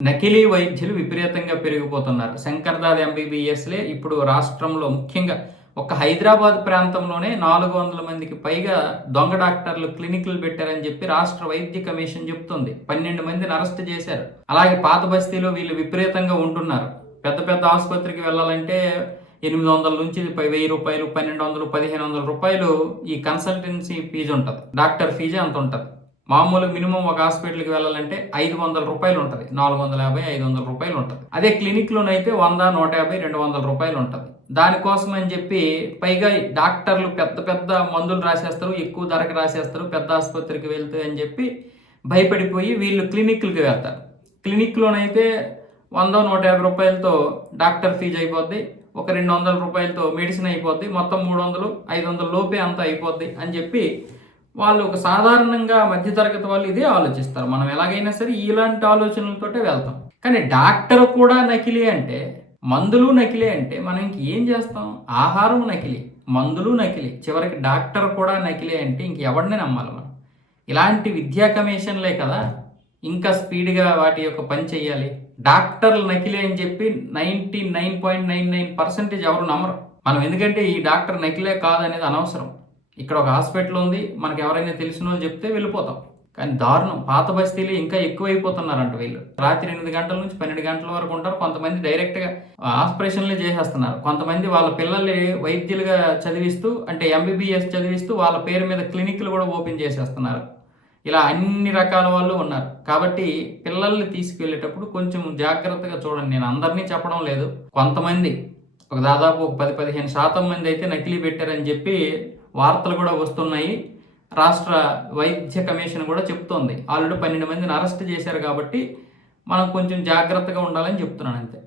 నకిలీ వైద్యులు విపరీతంగా పెరిగిపోతున్నారు. శంకర్దాద ఎంబీబీఎస్‌లే ఇప్పుడు రాష్ట్రంలో ముఖ్యంగా ఒక్క హైదరాబాద్ ప్రాంతంలోనే 400 మందికి పైగా దొంగ డాక్టర్లు క్లినిక్‌లు పెట్టారని చెప్పి రాష్ట్ర వైద్య కమిషన్ చెప్తుంది. 12 మందిని అరెస్ట్ చేశారు. అలాగే పాత బస్తీలో వీళ్ళు విపరీతంగా ఉంటున్నారు. పెద్ద పెద్ద ఆసుపత్రికి వెళ్ళాలంటే 800 నుంచి రూ. 1000, 1200, 1500 ఈ కన్సల్టెన్సీ ఫీజు ఉంటది. డాక్టర్ ఫీజే అంత ఉంటది. మామూలు మినిమం ఒక హాస్పిటల్కి వెళ్ళాలంటే రూ. 500 ఉంటుంది. 450, రూ. 500 ఉంటుంది. అదే క్లినిక్లోనైతే 100, 150, రూ. 200 ఉంటుంది. దానికోసం అని చెప్పి పైగా డాక్టర్లు పెద్ద పెద్ద మందులు రాసేస్తారు, ఎక్కువ ధరకు రాసేస్తారు పెద్ద ఆసుపత్రికి వెళ్తే అని చెప్పి భయపడిపోయి వీళ్ళు క్లినిక్లకి వెళ్తారు. క్లినిక్లోనైతే 100, 150 రూపాయలతో డాక్టర్ ఫీజు అయిపోద్ది. ఒక 200 రూపాయలతో మెడిసిన్ అయిపోద్ది. మొత్తం 300, 500 లోపే అంతా అయిపోద్ది అని చెప్పి వాళ్ళు ఒక సాధారణంగా మధ్యతరగతి వాళ్ళు ఇదే ఆలోచిస్తారు. మనం ఎలాగైనా సరే ఇలాంటి ఆలోచనలతోటే వెళ్తాం. కానీ డాక్టర్ కూడా నకిలీ అంటే, మందులు నకిలీ అంటే మనం ఇంకేం చేస్తాం? ఆహారం నకిలీ, మందులు నకిలీ, చివరికి డాక్టర్ కూడా నకిలీ అంటే ఇంకెవరిని నమ్మాలి మనం? ఇలాంటి విద్యా కమిషన్లే కదా ఇంకా స్పీడ్గా వాటి యొక్క పని చేయాలి. డాక్టర్లు నకిలీ అని చెప్పి 99.99% ఎవరు నమ్మరు. మనం ఎందుకంటే ఈ డాక్టర్ నకిలే కాదనేది అనవసరం. ఇక్కడ ఒక హాస్పిటల్ ఉంది, మనకు ఎవరైనా తెలిసిన వాళ్ళు చెప్తే వెళ్ళిపోతాం. కానీ దారుణం, పాత బస్తీలు ఇంకా ఎక్కువైపోతున్నారంట వీళ్ళు. రాత్రి 8 గంటల నుంచి 12 గంటల వరకు ఉంటారు. కొంతమంది డైరెక్ట్గా ఆపరేషన్లే చేసేస్తున్నారు. కొంతమంది వాళ్ళ పిల్లల్ని వైద్యులుగా చదివిస్తూ, అంటే ఎంబీబీఎస్ చదివిస్తూ వాళ్ళ పేరు మీద క్లినిక్లు కూడా ఓపెన్ చేసేస్తున్నారు. ఇలా అన్ని రకాల వాళ్ళు ఉన్నారు. కాబట్టి పిల్లల్ని తీసుకువెళ్ళేటప్పుడు కొంచెం జాగ్రత్తగా చూడండి. నేను అందరినీ చెప్పడం లేదు. కొంతమంది దాదాపు 10-15% మంది అయితే నకిలీ పెట్టారని చెప్పి వార్తలు కూడా వస్తున్నాయి. రాష్ట్ర వైద్య కమిషన్ కూడా చెప్తోంది. ఆల్రెడీ 12 మందిని అరెస్ట్ చేశారు కాబట్టి మనం కొంచెం జాగ్రత్తగా ఉండాలని చెప్తున్నాను అంతే.